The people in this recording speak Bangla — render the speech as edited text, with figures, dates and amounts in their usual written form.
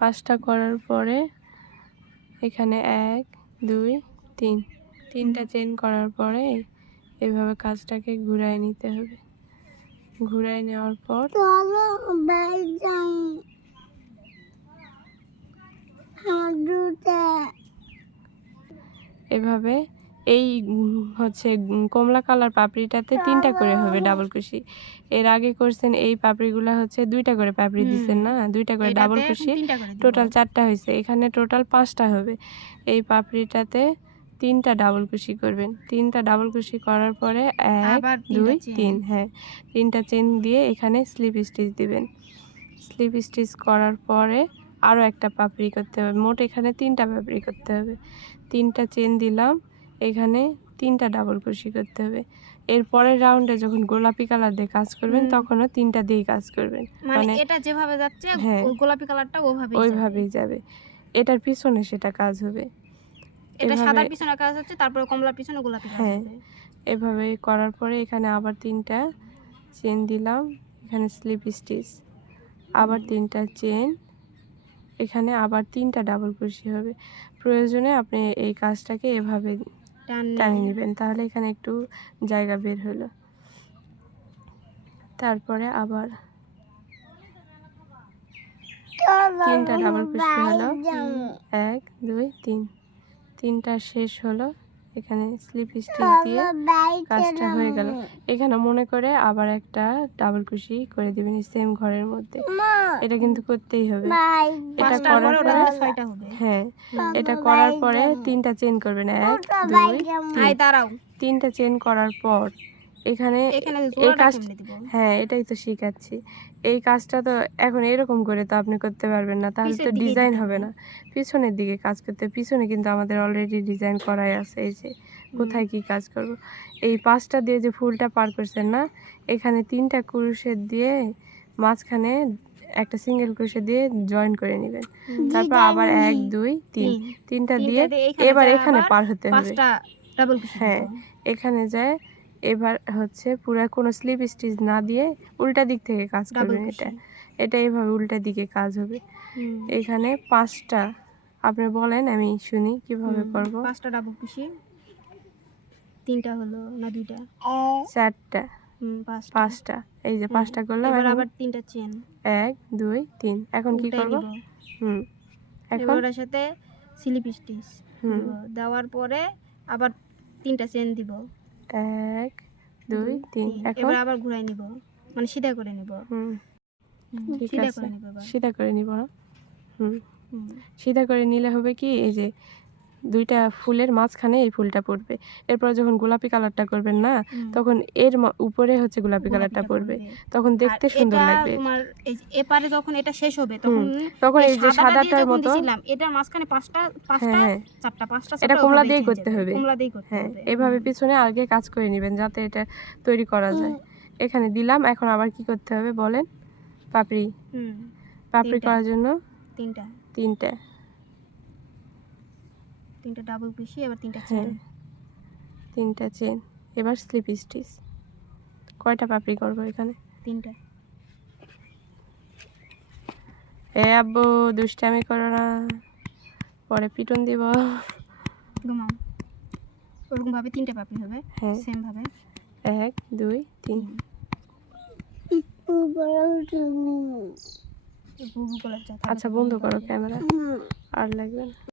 5টা করার পরে এখানে 1 2 3 3টা চেন করার পরে এভাবে কাজটাকে ঘুরায় নিতে হবে। ঘুরায় নেওয়ার পর এভাবে এই হচ্ছে কমলা কালার পাপড়িটাতে 3টা করে হবে ডাবল কুশি। এর আগে করছেন এই পাপড়িগুলো হচ্ছে 2টা করে পাপড়ি দিচ্ছেন না, 2টা করে ডাবল কুশি, টোটাল 4টা হয়েছে। এখানে টোটাল 5টা হবে। এই পাপড়িটাতে 3টা ডাবল কুশি করবেন। 3টা ডাবল কুশি করার পরে 1 2 3, হ্যাঁ 3টা চেন দিয়ে এখানে স্লিপ স্টিচ দিবেন। স্লিপ স্টিচ করার পরে আরও একটা পাপড়ি করতে হবে। মোট এখানে 3টা পাপড়ি করতে হবে। 3টা চেন দিলাম, এখানে 3টা ডাবল কুশি করতে হবে। এর পরের রাউন্ডে যখন গোলাপি কালার দিয়ে কাজ করবেন তখনও 3টা দিয়েই কাজ করবেন। মানে এটা যেভাবে যাচ্ছে ওই গোলাপি কালারটা ওইভাবেই যাবে। এটার পিছনে সেটা কাজ হবে। এটা সাদা পিছনে কাজ হচ্ছে, তারপর কমলা পিছনে গোলাপি কাজ হবে। এভাবে করার পরে এখানে আবার 3টা চেন দিলাম, এখানে স্লিপ স্টিচ, আবার 3টা চেন, এখানে আবার 3টা ডাবল কুশি হবে। প্রয়োজনে আপনি এই কাজটাকে এভাবে টানিয়ে নেবেন, তাহলে এখানে একটু জায়গা বের হলো। তারপরে আবার 3টা ডাবল কুশি হলো, 1 2 3, 3টা শেষ হলো। এখানে স্লিপ স্টিচ দিয়ে কাজটা হয়ে গেল। এখানে মনে করে আবার একটা ডাবল কুশি করে দিবেন সেম ঘরের মধ্যে। এটা কিন্তু করতেই হবে। এটা করার পরে হ্যাঁ, এটা করার পরে 3টা চেন করবেন, 1 2 3, 3টা চেন করার পর এখানে এই কাজ, হ্যাঁ এটাই তো শিখাচ্ছি। এই কাজটা তো এখন এরকম করে তো আপনি করতে পারবেন না, তাহলে তো ডিজাইন হবে না। পিছনের দিকে কাজ করতে, পিছনে কিন্তু আমাদের অলরেডি ডিজাইন করাই আছে। এই যে কোথায় কি কাজ করব, এই 5টা দিয়ে যে ফুলটা পার করছেন না, এখানে 3টা ক্রোশেট দিয়ে মাঝখানে একটা সিঙ্গেল ক্রোশেট দিয়ে জয়েন করে নেবেন। তারপর আবার 1 2 3, 3টা দিয়ে এবার এখানে পার হতে হবে। হ্যাঁ, এখানে যায় এবার হচ্ছে পুরো কোনো স্লিপ স্টিচ না দিয়ে উল্টা দিক থেকে কাজ করবেন। এটা এইভাবে উল্টা দিকে কাজ হবে। এখানে 5টা আপনি বলেন, আমি শুনি কিভাবে করব। 5টা ডাবল কুশি, 3টা হলো না 2টা, 4টা, 5টা, এই যে 5টা করলাম। এবার আবার 3টা চেন, 1 2 3। এখন কি করব? এখন এর সাথে স্লিপ স্টিচ দিব, দেওয়ার পরে আবার 3টা চেন দিব, 1 2 3। এবার আবার ঘুরাই নিব, মানে সিধা করে নিব। সিধা করে নিব, সিধা করে নিব না। সিধা করে নিলে হবে কি, এই যে 2টা ফুলের মাঝখানে এই ফুলটা পড়বে। এরপর যখন গোলাপি কালারটা করবেন না, তখন এর উপরে হচ্ছে গোলাপি কালারটা পড়বে, তখন দেখতে সুন্দর লাগবে। তোমার এই এপারে যখন এটা শেষ হবে তখন এই যে সাদাটার মতো এটার মাঝখানে 5টা 4টা এটা কমলা দিয়েই করতে হবে। হ্যাঁ, এভাবে পিছনে আগে কাজ করে নেবেন যাতে এটা তৈরি করা যায়। এখানে দিলাম, এখন আবার কি করতে হবে বলেন? পাপড়ি করার জন্য 3টা ডাবল কুশি, এবার 3টা চেন, 3টা চেন, এবার স্লিপ স্টিচ। কয়টা পাপড়ি করব এখানে? 3টা। আব্বু দুষ্টামি করো না, পরে পিটন দিব। ওরকম ভাবে 3টা পাপড়ি হবে, সেম ভাবে 1 2 3। আচ্ছা বন্ধ করো ক্যামেরা, আর লাগবে না।